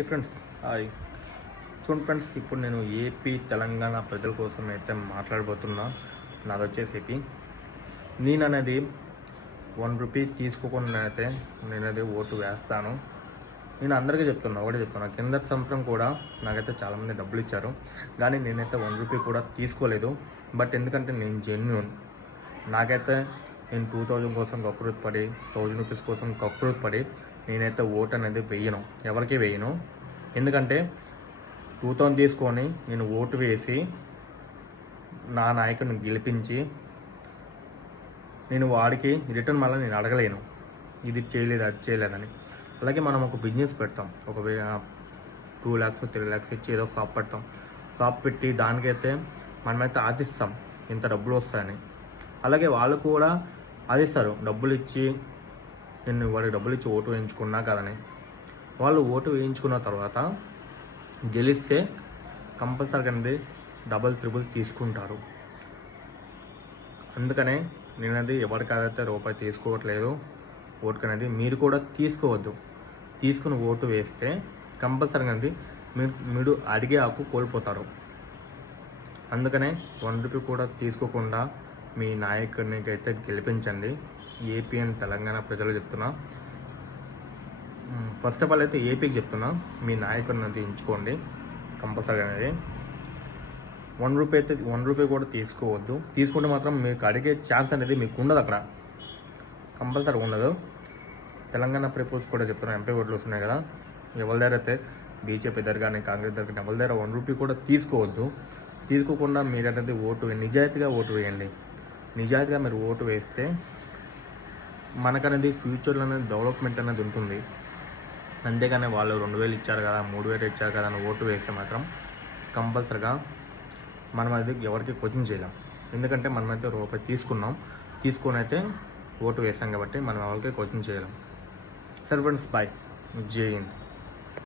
ఏ friends hi. చూడండి friends, ఇప్పుడు నేను ఏపీ తెలంగాణ ప్రజల కోసం అయితే మాట్లాడబోతున్నా. నాది వచ్చేసి ఏపీ. నేననేది ₹1 తీసుకోకుండా అయితే నేనది ఓటు వేస్తాను. నేను అందరికీ చెప్తున్నా, ఒకటే చెప్తున్నా. కింద సంవత్సరం కూడా నాకైతే చాలామంది డబ్బులు ఇచ్చారు, కానీ నేనైతే ₹1 కూడా తీసుకోలేదు. బట్ ఎందుకంటే నేను జెన్యూన్. నాకైతే నేను 2000 కోసం కకృతి పడి, ₹1000 కోసం కకృతి పడి నేనైతే ఓటు అనేది వేయను, ఎవరికి వేయను. ఎందుకంటే 2000 తీసుకొని నేను ఓటు వేసి నా నాయకుడిని గెలిపించి నేను వాడికి రిటర్న్ మళ్ళీ నేను అడగలేను, ఇది చేయలేదు అది చేయలేదని. అలాగే మనం ఒక బిజినెస్ పెడతాం, ఒక 2 lakhs 3 lakhs ఇచ్చి ఏదో షాప్ పెడతాం. షాప్ పెట్టి దానికైతే మనమైతే ఆశిస్తాం ఇంత డబ్బులు వస్తాయని. అలాగే వాళ్ళు కూడా ఆశిస్తారు, డబ్బులు ఇచ్చి నేను వాడికి డబ్బులు ఇచ్చి ఓటు వేయించుకున్నా కదని. వాళ్ళు ఓటు వేయించుకున్న తర్వాత గెలిస్తే కంపల్సరీ అనేది డబల్ ట్రిపుల్ తీసుకుంటారు. అందుకనే నేనది ఎవరికైతే రూపాయి తీసుకోవట్లేదు ఓటుకనేది. మీరు కూడా తీసుకోవద్దు. తీసుకుని ఓటు వేస్తే కంపల్సరీ అనేది మీరు అడిగే హక్కు కోల్పోతారు. అందుకనే ₹1 కూడా తీసుకోకుండా మీ నాయకుడిని అయితే గెలిపించండి. ఏపీ అండ్ తెలంగాణ ప్రజలు చెప్తున్నా. ఫస్ట్ ఆఫ్ ఆల్ అయితే ఏపీకి చెప్తున్నా, మీ నాయకుడిని అయితే ఎంచుకోండి కంపల్సరీ అనేది. ₹1 అయితే ₹1 కూడా తీసుకోవద్దు. తీసుకుంటే మాత్రం మీకు అడిగే ఛాన్స్ అనేది మీకు ఉండదు, అక్కడ కంపల్సరీ ఉండదు. తెలంగాణ పీపుల్స్ కూడా చెప్తున్నా, ఎంపీ ఓట్లు వస్తున్నాయి కదా, ఎవరి దగ్గర అయితే బీజేపీ దగ్గర కానీ కాంగ్రెస్ దగ్గర ఎవరి దగ్గర ₹1 కూడా తీసుకోవద్దు. తీసుకోకుండా మీరు అనేది నిజాయితీగా ఓటు వేయండి. నిజాయితీగా మీరు ఓటు వేస్తే మనకనేది ఫ్యూచర్లో అనేది డెవలప్మెంట్ అనేది ఉంటుంది. అంతేగాని వాళ్ళు 2000 ఇచ్చారు కదా, 3000 ఇచ్చారు కదా అని ఓటు వేస్తే మాత్రం కంపల్సరిగా మనం అది ఎవరికి క్వశ్చన్ చేయలేం. ఎందుకంటే మనమైతే ₹1 తీసుకొని అయితే ఓటు వేసాం కాబట్టి మనం ఎవరికి క్వశ్చన్ చేయలేం. సరే ఫ్రెండ్స్, బాయ్. జై హింద్.